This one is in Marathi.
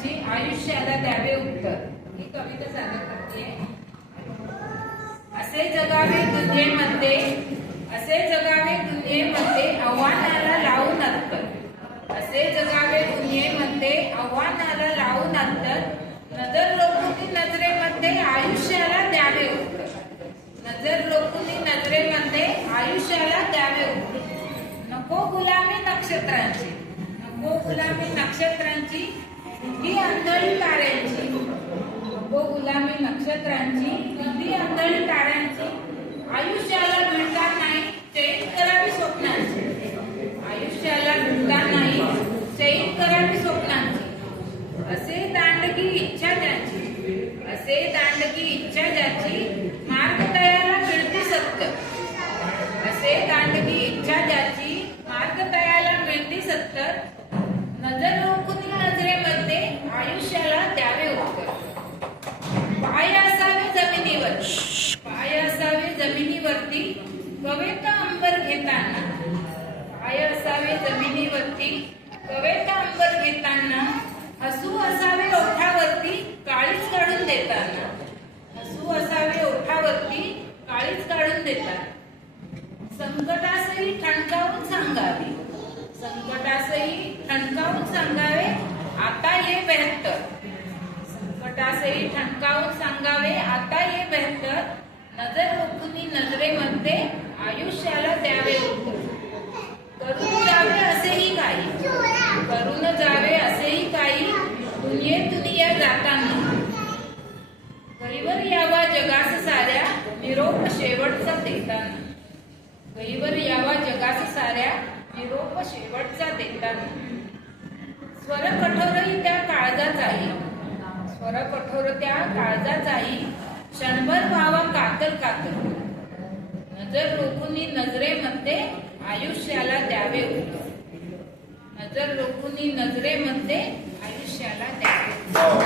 नक्षत्रांची आयुष्याला द्यावे उत्तर ही कविता सादर करते. असे जगावे दुनियेमध्ये असे जगावे दुनियेमध्ये आव्हानाला लावून अंतर असे जगावे दुनियेमध्ये आव्हानाला लावून अंतर नजर लोकुनी नजरेमध्ये आयुष्याला द्यावे उत्तर नजर लोकुनी नजरेमध्ये आयुष्याला द्यावे उत्तर नको गुलामी नक्षत्रांची. नको गुलामी नक्षत्रांची. ही आंधळी ताऱ्यांची व गुलामी नक्षत्रांची ही आंधळी ताऱ्यांची आयुष्याला मिळणार नाही चैन करावी स्वप्नांची. आयुष्याला मिळणार नाही चैन करावी स्वप्नांची. असे दांडगी इच्छा ज्याची असे दांडगी इच्छा ज्याची मार्ग तयाला मिळते सत्य असे दांडगी इच्छा ज्याची मार्ग तयाला मिळते सत्तर नजर रोखून नजरेमध्ये आयुष्याला द्यावे उत्तर पाय असावे जमिनीवर पाय असावे जमिनीवरती कविता अंबर घेताना. पाय असावे जमिनीवरती कविता अंबर घेताना हसू असावे ओठावरती काळीच काढून देताना. हसू असावे ओठावरती काळीच काढून देतात संकटासही ठणकावून सांगावे. संकटासही ठणकावून सांगावे. आता ये बेहत्तर. संकटासही ठणकावून सांगावे. आता ये बेहत्तर. नजर रोखुनी नजरेमध्ये आयुष्याला द्यावे उत्तर. करून जावे असेही काही. करून जावे असेही काही. दुनियेत दुनिया जाताना. गैवर यावा जगास साऱ्या निरोप शेवटचा देताना. गैवर यावा जगास साऱ्या निरोप शेवटचा देताना. स्वर कठोरही त्या काळजाचाही स्वर कठोर त्या काळजाचाही क्षणभर व्हावा कातर कातर नजर रोखुनी नजरेमध्ये आयुष्याला द्यावे उत्तर नजर रोखुनी नजरेमध्ये आयुष्याला द्यावे उत्तर.